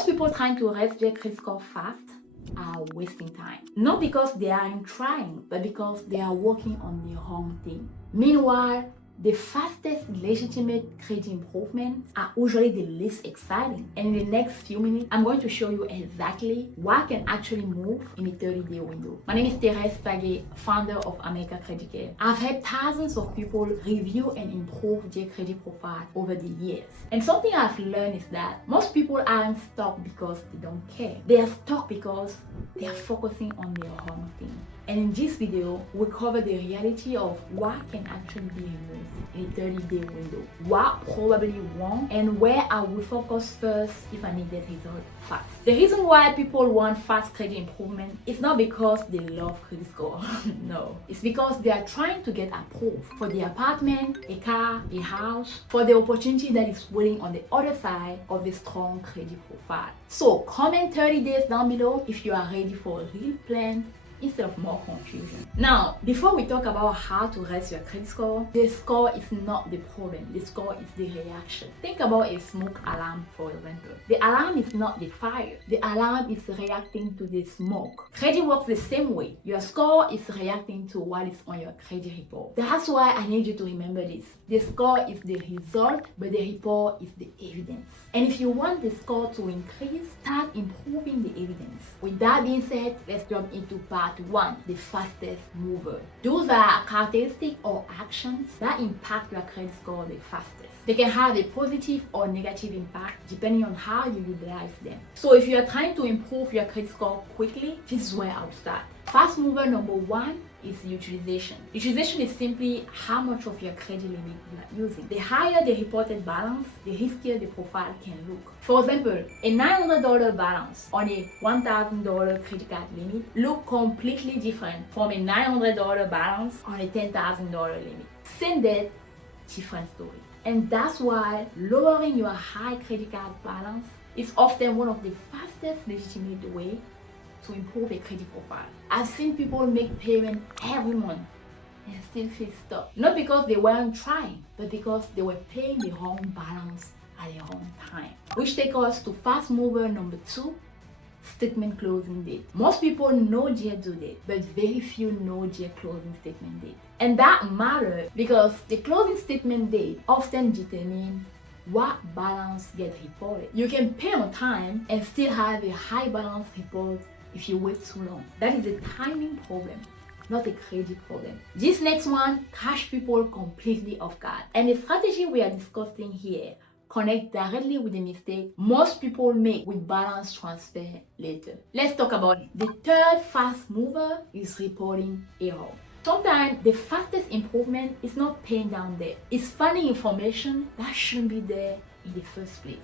Most people trying to raise their credit score fast are wasting time. Not because they aren't trying, but because they are working on the wrong thing. Meanwhile, the fastest legitimate credit improvements are usually the least exciting. And in the next few minutes, I'm going to show you exactly what can actually move in a 30-day window. My name is Therese Tsague, founder of America Credit Care. I've helped thousands of people review and improve their credit profile over the years. And something I've learned is that most people aren't stuck because they don't care. They are stuck because they are focusing on the wrong thing. And in this video, we cover the reality of what can actually be removed in a 30-day window, what probably won't, and where I will focus first if I need that result fast. The reason why people want fast credit improvement is not because they love credit score. No, it's because they are trying to get approved for the apartment, a car, a house, for the opportunity that is waiting on the other side of the strong credit profile. So comment 30 days down below if you are ready for a real plan instead of more confusion. Now, before we talk about how to raise your credit score, the score is not the problem. The score is the reaction. Think about a smoke alarm, for example. The alarm is not the fire. The alarm is reacting to the smoke. Credit works the same way. Your score is reacting to what is on your credit report. That's why I need you to remember this. The score is the result, but the report is the evidence. And if you want the score to increase, start improving the evidence. With that being said, let's jump into part 1, the fastest mover. Those are characteristics or actions that impact your credit score the fastest. They can have a positive or negative impact depending on how you utilize them. So if you are trying to improve your credit score quickly, this is where I'll start. Fast mover number 1 is utilization. Utilization is simply how much of your credit limit you are using. The higher the reported balance, the riskier the profile can look. For example, a $900 balance on a $1,000 credit card limit look completely different from a $900 balance on a $10,000 limit. Same debt, different story. And that's why lowering your high credit card balance is often one of the fastest legitimate way to improve a credit profile. I've seen people make payment every month and still feel stuck. Not because they weren't trying, but because they were paying the wrong balance at the wrong time. Which takes us to fast mover number 2, statement closing date. Most people know their due date, but very few know their closing statement date. And that matters because the closing statement date often determines what balance gets reported. You can pay on time and still have a high balance report if you wait too long. That is a timing problem, not a credit problem. This next one catch people completely off guard. And the strategy we are discussing here connect directly with the mistake most people make with balance transfer later. Let's talk about it. The third fast mover is reporting error. Sometimes the fastest improvement is not paying down debt. It's finding information that shouldn't be there in the first place.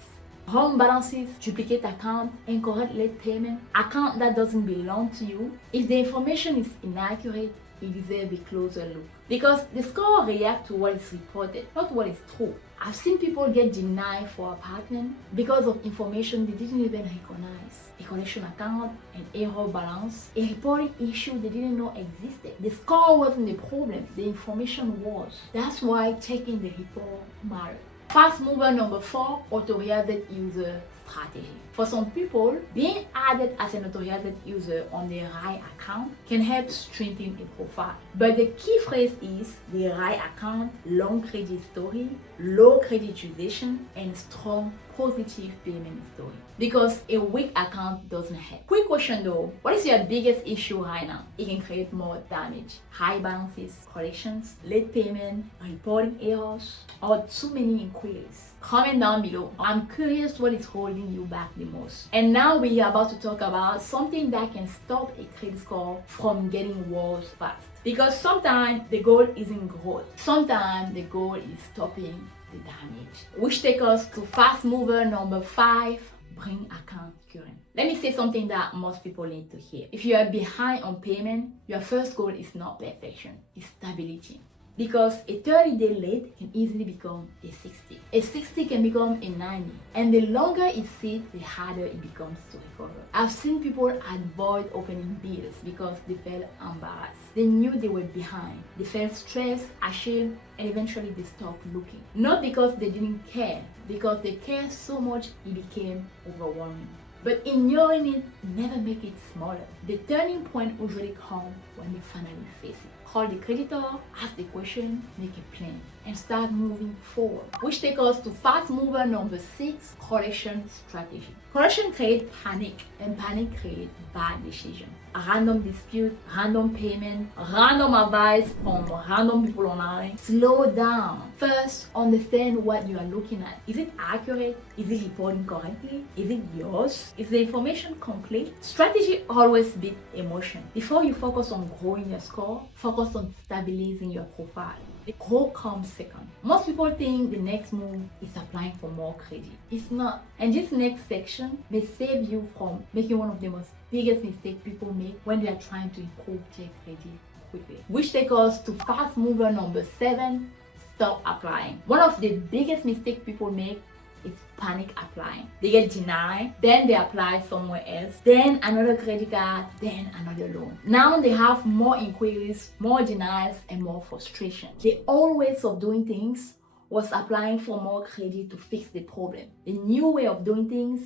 Wrong balances, duplicate account, incorrect late payment, account that doesn't belong to you. If the information is inaccurate, you deserve a closer look. Because the score reacts to what is reported, not what is true. I've seen people get denied for apartment because of information they didn't even recognize. A collection account, an error balance, a reporting issue they didn't know existed. The score wasn't the problem, the information was. That's why checking the report matters. Fast mover number 4, authorized user strategy. For some people, being added as an authorized user on the right account can help strengthen a profile. But the key phrase is the right account, long credit history, low credit utilization, and strong positive payment history. Because a weak account doesn't help. Quick question though, what is your biggest issue right now? It can create more damage. High balances, collections, late payment, reporting errors, or too many inquiries. Comment down below. I'm curious what is holding you back the most. And now we are about to talk about something that can stop a credit score from getting worse fast. Because sometimes the goal isn't growth. Sometimes the goal is stopping the damage. Which takes us to fast mover number 5, bring account current. Let me say something that most people need to hear. If you are behind on payment, your first goal is not perfection, it's stability. Because a 30-day late can easily become a 60. A 60 can become a 90. And the longer it sits, the harder it becomes to recover. I've seen people avoid opening bills because they felt embarrassed. They knew they were behind. They felt stressed, ashamed, and eventually they stopped looking. Not because they didn't care, because they cared so much it became overwhelming. But ignoring it never make it smaller. The turning point usually comes when they finally face it. Call the creditor, ask the question, make a plan, and start moving forward. Which takes us to fast mover number 6, collection strategy. Collection creates panic, and panic creates bad decisions. A random dispute, random payment, random advice from random people online. Slow down. First, understand what you are looking at. Is it accurate? Is it reporting correctly? Is it yours? Is the information complete? Strategy always beats emotion. Before you focus on growing your score, focus on stabilizing your profile. The goal comes second. Most people think the next move is applying for more credit. It's not. And this next section may save you from making one of the most biggest mistakes people make when they are trying to improve their credit quickly. Which takes us to fast mover number 7, stop applying. One of the biggest mistakes people make is panic applying. They get denied, then they apply somewhere else, then another credit card, then another loan. Now they have more inquiries, more denials, and more frustration. The old ways of doing things was applying for more credit to fix the problem. The new way of doing things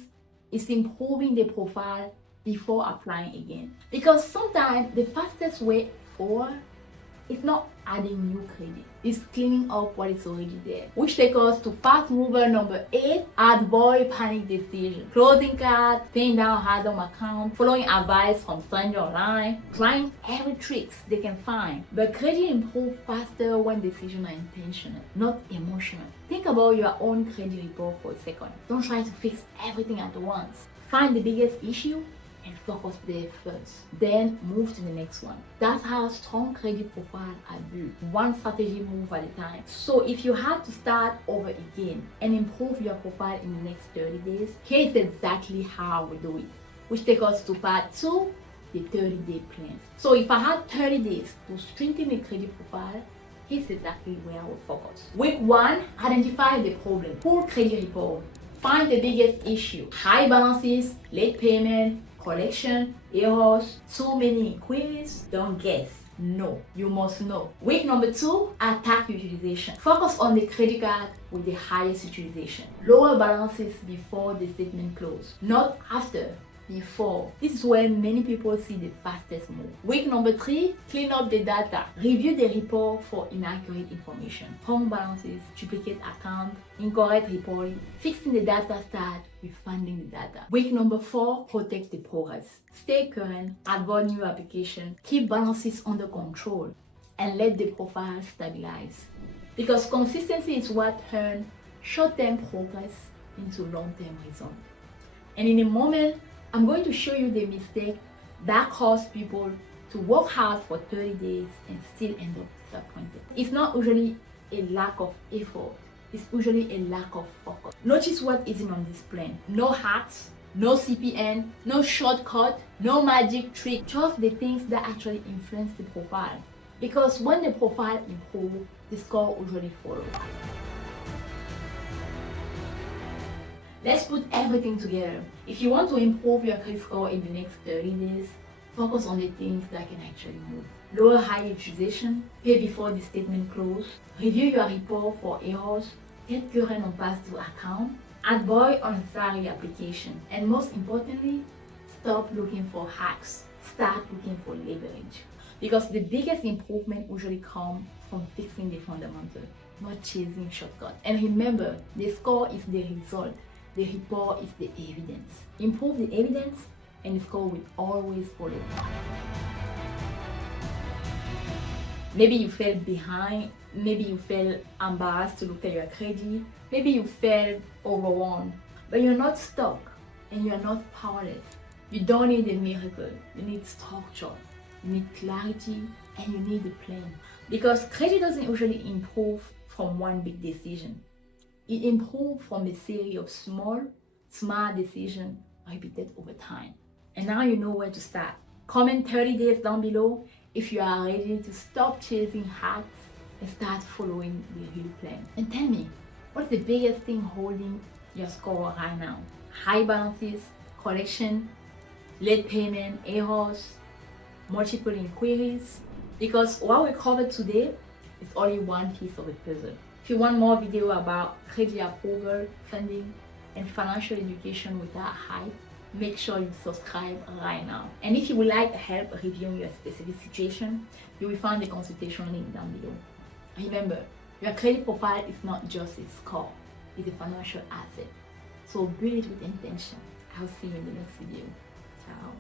is improving the profile before applying again. Because sometimes the fastest way forward is not adding new credit, it's cleaning up what is already there. Which takes us to fast mover number 8, avoid panic decision. Closing cards, paying down random account, following advice from strangers online, trying every tricks they can find. But credit improves faster when decisions are intentional, not emotional. Think about your own credit report for a second. Don't try to fix everything at once. Find the biggest issue and focus there first, then move to the next one. That's how strong credit profiles are built, one strategy move at a time. So if you had to start over again and improve your profile in the next 30 days, here's exactly how we do it. Which takes us to part 2, the 30-day plan. So if I had 30 days to strengthen a credit profile, here's exactly where I will focus. Week 1, identify the problem. Pull credit report. Find the biggest issue. High balances, late payment, collection, errors, too many inquiries. Don't guess. No, you must know. Week number 2, attack utilization. Focus on the credit card with the highest utilization. Lower balances before the statement close, not after. Before. This is where many people see the fastest move. Week number 3, clean up the data. Review the report for inaccurate information. Wrong balances, duplicate account, incorrect reporting. Fixing the data start with funding the data. Week number 4, protect the progress. Stay current, avoid new application, keep balances under control, and let the profile stabilize. Because consistency is what turns short-term progress into long-term results. And in a moment, I'm going to show you the mistake that cause people to work hard for 30 days and still end up disappointed. It's not usually a lack of effort, it's usually a lack of focus. Notice what isn't on this plan. No hacks, no CPN, no shortcut, no magic trick, just the things that actually influence the profile. Because when the profile improves, the score usually follows. Let's put everything together. If you want to improve your credit score in the next 30 days, focus on the things that can actually move. Lower high utilization, pay before the statement close, review your report for errors, get current on past due account, avoid unnecessary application, and most importantly, stop looking for hacks, start looking for leverage. Because the biggest improvement usually comes from fixing the fundamentals, not chasing shortcuts. And remember, the score is the result. The report is the evidence. Improve the evidence and the score will always follow. Maybe you fell behind, maybe you felt embarrassed to look at your credit, maybe you felt overwhelmed, but you're not stuck and you're not powerless. You don't need a miracle, you need structure, you need clarity, and you need a plan. Because credit doesn't usually improve from one big decision. It improves from a series of small, smart decisions repeated over time. And now you know where to start. Comment 30 days down below if you are ready to stop chasing hacks and start following the real plan. And tell me, what's the biggest thing holding your score right now? High balances, collection, late payment, errors, multiple inquiries? Because what we covered today is only one piece of a puzzle. If you want more video about credit approval, funding, and financial education without hype, make sure you subscribe right now. And if you would like help reviewing your specific situation, you will find the consultation link down below. Remember, your credit profile is not just a score, it's a financial asset. So build it with intention. I'll see you in the next video. Ciao.